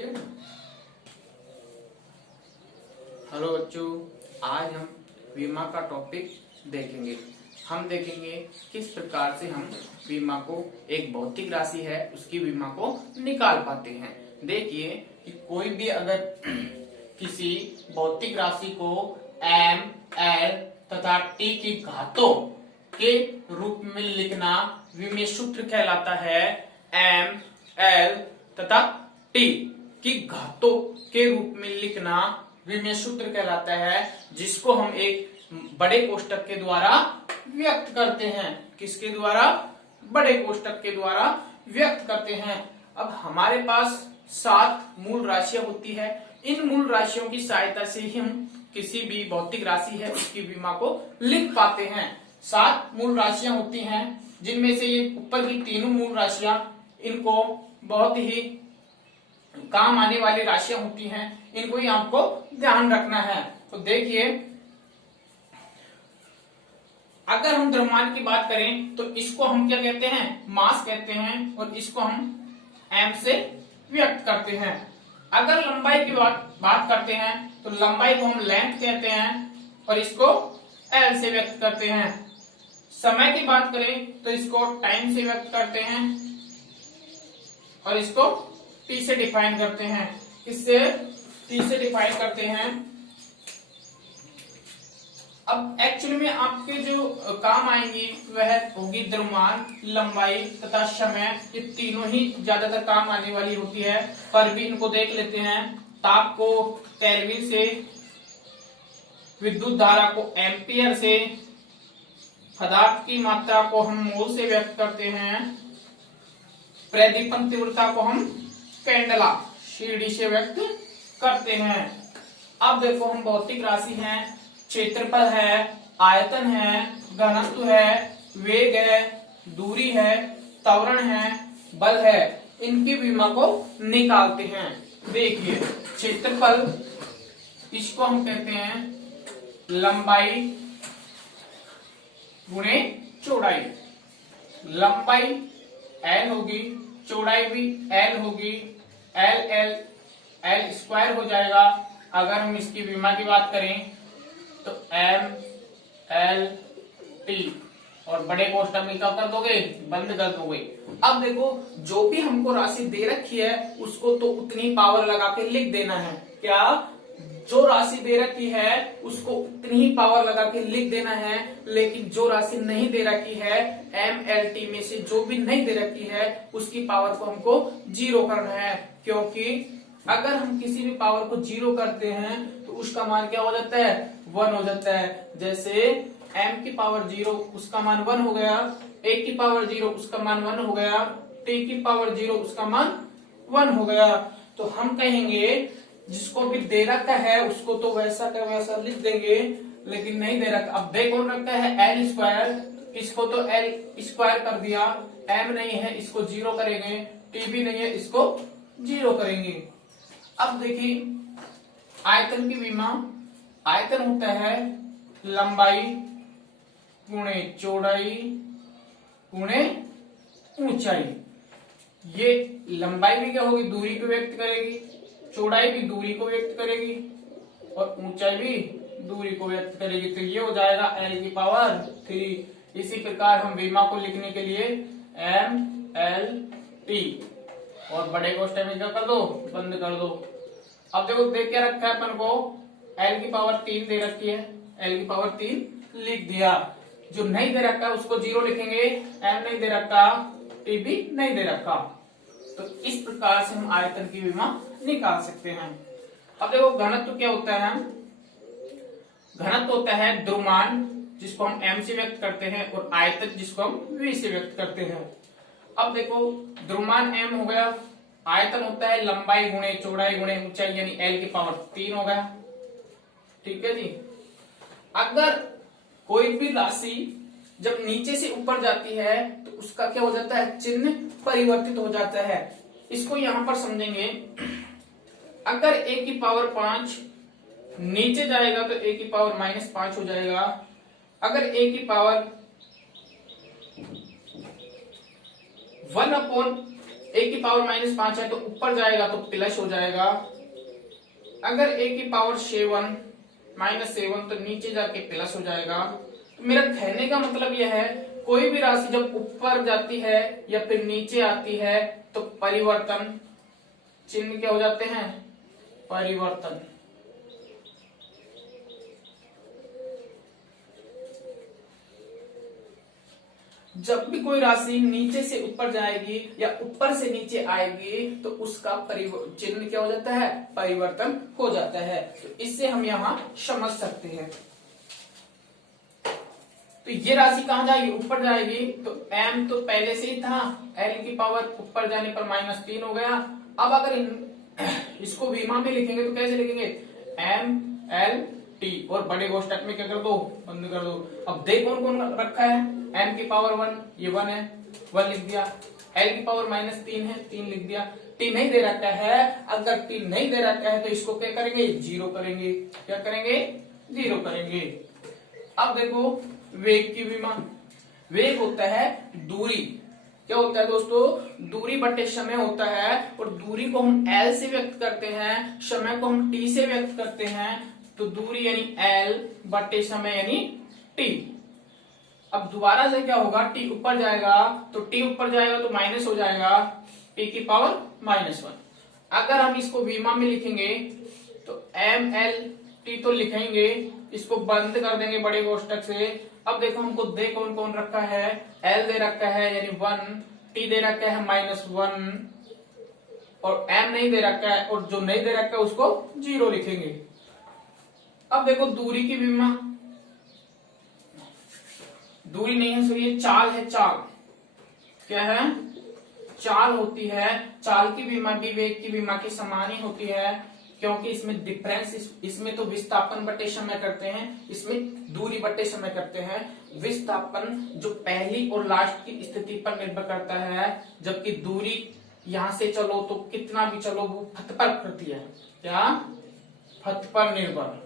Hello बच्चों, आज हम विमा का टॉपिक देखेंगे। हम देखेंगे किस प्रकार से हम विमा को, एक भौतिक राशि है उसकी विमा को निकाल पाते हैं। देखिए कि कोई भी अगर किसी भौतिक राशि को एम, एल तथा टी की घातों के रूप में लिखना विमेय सूत्र कहलाता है। एम, एल तथा टी की घातों के रूप में लिखना विमेय सूत्र कहलाता है, जिसको हम एक बड़े कोष्टक के द्वारा व्यक्त करते हैं। किसके द्वारा? बड़े कोष्टक के द्वारा व्यक्त करते हैं। अब हमारे पास 7 मूल राशियां होती है। इन मूल राशियों की सहायता से ही हम किसी भी भौतिक राशि है उसकी विमा को लिख पाते हैं। 7 मूल राशियां होती हैं, जिनमें से ये ऊपर की तीनों मूल राशियां, इनको बहुत ही काम आने वाली राशियां होती हैं, इनको ही आपको ध्यान रखना है। तो देखिए, अगर हम द्रव्यमान की बात करें तो इसको हम क्या कहते हैं? मास कहते हैं, और इसको हम एम से व्यक्त करते हैं। अगर लंबाई की बात करते हैं तो लंबाई को हम लेंथ कहते हैं, और इसको एल से व्यक्त करते हैं। समय की बात करें तो इसको टाइम से व्यक्त करते हैं, और इसको टी से डिफाइन करते हैं। किससे? टी से डिफाइन करते हैं। अब एक्चुअली में आपके जो काम आएंगी वह होगी द्रव्यमान, लंबाई तथा समय। ये तीनों ही ज्यादातर काम आने वाली होती है, पर भी इनको देख लेते हैं। ताप को केल्विन से, विद्युत धारा को एम्पियर से, पदार्थ की मात्रा को हम मोल से व्यक्त करते हैं, प्रदीपन तीव्रता को हम कैंडला सीडी से व्यक्त करते हैं। अब देखो, हम भौतिक राशि हैं, क्षेत्रफल है, आयतन है, घनत्व है, वेग है, दूरी है, त्वरण है, बल है, इनकी विमा को निकालते हैं। देखिए, क्षेत्रफल, इसको हम कहते हैं लंबाई गुणे चौड़ाई। लंबाई एल होगी, चौड़ाई भी एल होगी, एल एल एल स्क्वायर हो जाएगा। अगर हम इसकी विमा की बात करें तो एम एल टी, और बड़े कोष्टक में क्या कर दोगे? बंद कर दोगे। अब देखो, जो भी हमको राशि दे रखी है उसको तो उतनी पावर लगा के लिख देना है। क्या? जो राशि दे रखी है उसको उतनी ही पावर लगा के लिख देना है। लेकिन जो राशि नहीं दे रखी है, एम एल टी में से जो भी नहीं दे रखी है, उसकी पावर को हमको 0 करना है। क्योंकि अगर हम किसी भी पावर को 0 करते हैं तो उसका मान क्या हो जाता है? 1 हो जाता है। जैसे m की पावर 0 उसका मान 1 हो गया, a की पावर 0 उसका मान 1 हो गया, t की पावर 0 उसका मान 1 हो गया। तो हम कहेंगे जिसको भी दे रखा है उसको तो वैसा का वैसा लिख देंगे, लेकिन नहीं दे रखा। अब दे कौन रखा है? एल स्क्वायर, इसको तो एल स्क्वायर कर दिया। m नहीं है, इसको 0 करेंगे। t भी नहीं है, इसको 0 करेंगे। अब देखिए, आयतन की विमा। आयतन होता है लंबाई गुणे चौड़ाई गुणे ऊंचाई। ये लंबाई भी क्या होगी? दूरी को व्यक्त करेगी, चौड़ाई भी दूरी को व्यक्त करेगी, और ऊंचाई भी दूरी को व्यक्त करेगी। तो ये हो जाएगा एल की पावर 3। इसी प्रकार हम विमा को लिखने के लिए एम एल टी, और बड़े कोष्टक में क्या कर दो? बंद कर दो। अब देखो, देख क्या रखा है अपन को? एल की पावर 3 दे रखी है, एल की पावर 3 लिख दिया। जो नहीं दे रखा उसको 0 लिखेंगे, एम नहीं दे रखा, टी भी नहीं दे रखा। तो इस प्रकार से हम आयतन की विमा निकाल सकते हैं। अब देखो, घनत्व क्या होता है? घनत्व होता है द्रव्यमान, जिसको हम m से व्यक्त करते हैं, और आयतन जिसको हम v से व्यक्त करते हैं। अब देखो, द्रव्यमान m हो गया, आयतन होता है लंबाई गुणे चौड़ाई गुणे ऊंचाई, यानी l की पावर 3 हो गया। ठीक है जी। अगर कोई भी राशि जब नीचे से ऊपर जाती है तो उसका क्या हो जाता है? चिन्ह परिवर्तित हो जाता है। इसको यहां पर समझेंगे। अगर a की पावर 5 नीचे जाएगा तो a की पावर -5 हो जाएगा। अगर a की पावर 1/, a की पावर -5 है तो ऊपर जाएगा तो प्लस हो जाएगा। अगर a की पावर 7 -7 तो नीचे जाके प्लस हो जाएगा। तो मेरा कहने का मतलब यह है, कोई भी राशि जब ऊपर जाती है या फिर नीचे आती है तो परिवर्तन चिन्ह क्या हो जाते हैं, परिवर्तन। जब भी कोई राशि नीचे से ऊपर जाएगी या ऊपर से नीचे आएगी तो उसका चिन्ह क्या हो जाता है, परिवर्तन हो जाता है। तो इससे हम यहां समझ सकते हैं। तो ये राशि कहां जाएगी, ऊपर जाएगी। तो m तो पहले से ही था, l की पावर ऊपर जाने पर -3 हो गया। अब अगर इसको विमा में लिखेंगे तो कैसे लिखेंगे, m l t और बड़े कोष्टक में क्या कर दो, बंद कर दो। अब देख कौन कौन रखा है, m की पावर 1, ये 1 है, 1 लिख दिया। l की पावर -3 है, 3 लिख दिया। t नहीं दे रखा है, अगर t नहीं दे रखा है तो इसको क्या करेंगे, 0 करेंगे। क्या करेंगे, 0 करेंगे। अब देखो वेग की विमा, वेग होता है दूरी। क्या होता है दोस्तों, दूरी बटे समय होता है। और दूरी को हम l से व्यक्त करते हैं, समय को हम t से व्यक्त करते हैं। तो दूरी यानी l बटे समय यानी t। अब दोबारा से क्या होगा, t ऊपर जाएगा तो t ऊपर जाएगा तो माइनस हो जाएगा, t की पावर -1। अगर हम इसको विमा में लिखेंगे तो m l t तो लिखेंगे, इसको बंद कर देंगे बड़े कोष्टक से। अब देखो हमको दे कौन कौन रखा है, l दे रखा है यानी 1, t दे रखा है -1 और m नहीं दे रखा है, और जो नहीं दे रखा है उसको 0 लिखेंगे। अब देखो दूरी की विमा, दूरी नहीं है सॉरी, ये चाल है। चाल क्या है, चाल होती है। चाल की विमा भी वेग की विमा के समान ही होती है, क्योंकि इसमें डिफरेंस, इसमें तो विस्थापन बटे समय करते हैं, इसमें दूरी बटे समय करते हैं। विस्थापन जो पहली और लास्ट की स्थिति पर निर्भर करता है, जबकि दूरी यहां से चलो तो कितना भी चलो वो पथ पर करती है। क्या, पथ पर निर्भर।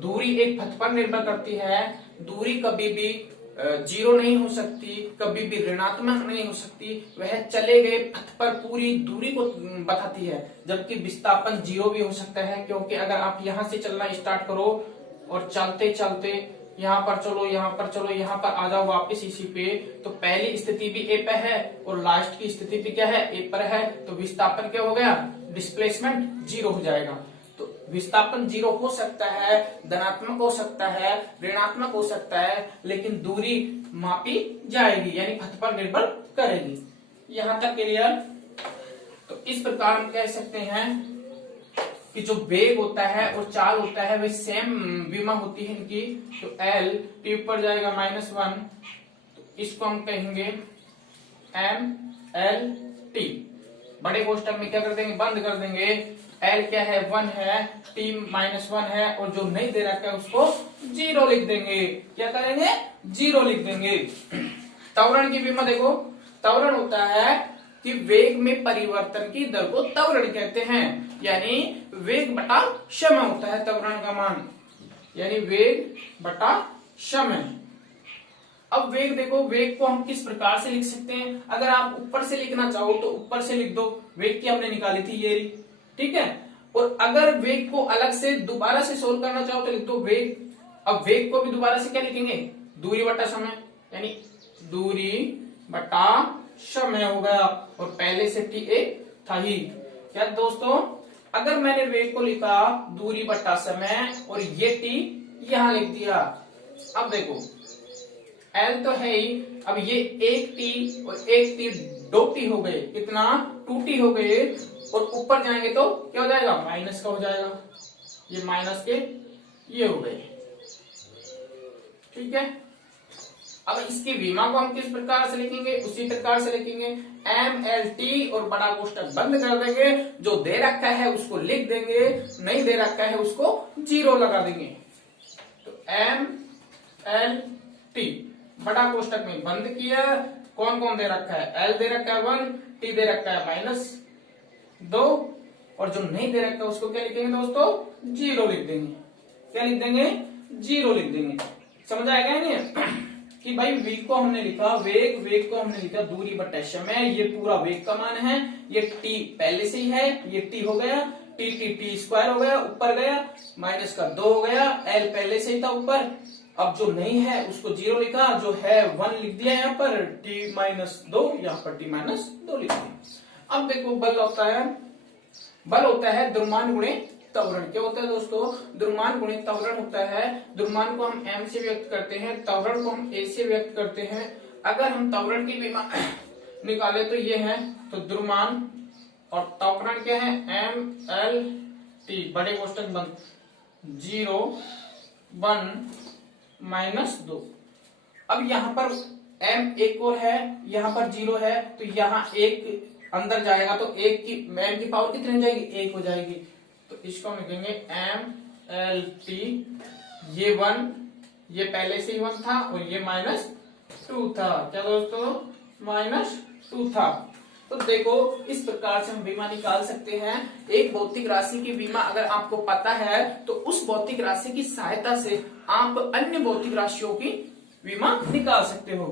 दूरी एक पथ पर निर्भर करती है। दूरी कभी भी 0 नहीं हो सकती, कभी भी ऋणात्मक नहीं हो सकती, वह चले गए पथ पर पूरी दूरी को बताती है। जबकि विस्थापन 0 भी हो सकता है, क्योंकि अगर आप यहां से चलना स्टार्ट करो और चलते चलते यहाँ पर चलो, यहाँ पर चलो, यहाँ पर आ जाओ वापिस इसी पे, तो पहली स्थिति भी ए पे है और लास्ट की स्थिति भी क्या है, ए पर है। तो विस्थापन क्या हो गया, डिस्प्लेसमेंट 0 हो जाएगा। तो विस्थापन 0 हो सकता है, धनात्मक हो सकता है, ऋणात्मक हो सकता है, लेकिन दूरी मापी जाएगी यानी पथ पर निर्भर करेगी। यहां तक क्लियर। तो इस प्रकार हम कह सकते हैं कि जो वेग होता है और चाल होता है वे सेम विमा होती है इनकी। तो l t ऊपर जाएगा -1, तो इसको हम कहेंगे m l t। बड़े कोष्टक में क्या कर देंगे, बंद कर देंगे। l क्या है, 1 है, t -1 है, और जो नहीं दे रखा है उसको 0 लिख देंगे। क्या करेंगे, 0 लिख देंगे। त्वरण की विमा देखो, त्वरण होता है कि वेग में परिवर्तन की दर को त्वरण कहते हैं, यानी वेग बटा समय होता है त्वरण का मान, यानी वेग बटा समय। अब वेग देखो, वेग को हम किस प्रकार से लिख सकते हैं। अगर आप ऊपर से लिखना चाहो तो ऊपर से लिख दो, वेग की हमने निकाली थी ये, ठीक है। और अगर वेग को अलग से दोबारा से सोल्व करना चाहो तो लिख दो वेग। अब वेग को भी दोबारा से क्या लिखेंगे, दूरी बटा समय, यानी दूरी बटा समय हो गया, और पहले से टी एक था ही। क्या दोस्तों, अगर मैंने वेग को लिखा दूरी बटा समय और ये टी यहां लिख दिया। अब देखो L तो है ही, अब ये एक टी और एक टी 2 टी हो गए, कितना 2 टी हो गए, और ऊपर जाएंगे तो क्या हो जाएगा, माइनस का हो जाएगा, ये माइनस के ये हो गए, ठीक है। अब इसकी विमा को हम किस प्रकार से लिखेंगे, उसी प्रकार से लिखेंगे MLT और बड़ा कोष्टक बंद कर देंगे। जो दे रखा है उसको लिख देंगे, नहीं दे रखा है उसको 0 लगा देंगे। तो MLT बड़ा कोष्टक में बंद किया। कौन कौन दे रखा है, L दे रखा है 1, T दे रखा है -2, और जो नहीं दे रखा है उसको क्या लिखेंगे दोस्तों, 0 लिख देंगे। क्या लिख देंगे, 0 लिख देंगे। समझ आएगा नहीं? कि भाई v को हमने लिखा वेग, वेग को हमने लिखा दूरी बटा समय, ये पूरा वेग का मान है, ये t पहले से ही है, ये t हो गया, टी स्क्वायर हो गया, ऊपर गया, माइनस का 2 हो गया, l पहले से ही था ऊपर, अब जो नहीं है उसको 0 लिखा, जो है 1 लिख दिया यहाँ पर, t माइनस 2, यहाँ पर t माइनस 2 लिख दिया। अब देखो बल होता है द्रव्यमान गुणे त्वरण। क्या होता है दोस्तों? द्रव्यमान गुणे त्वरण होता है। द्रव्यमान को हम m से व्यक्त करते हैं, त्वरण को हम a से व्यक्त करते हैं। अगर हम त्वरण की विमा निकाले तो ये है, तो द्रव्यमान और त्वरण क्या है, m l t, बड़े कोष्टक बंद, 0 1 माइनस 2। अब यहाँ पर m एक और है, यहाँ पर 0 है, तो यहाँ एक अंदर जाएगा तो एक की m की पावर कितनी हो जाएगी, 1 हो जाएगी। तो इसको हम लिखेंगे m l t, ये 1, ये पहले से ही 1 था और ये -2 था। क्या दोस्तों? -2 था। तो देखो इस प्रकार से हम विमा निकाल सकते हैं। एक भौतिक राशि की विमा अगर आपको पता है तो उस भौतिक राशि की सहायता से आप अन्य भौतिक राशियों की विमा निकाल सकते हो।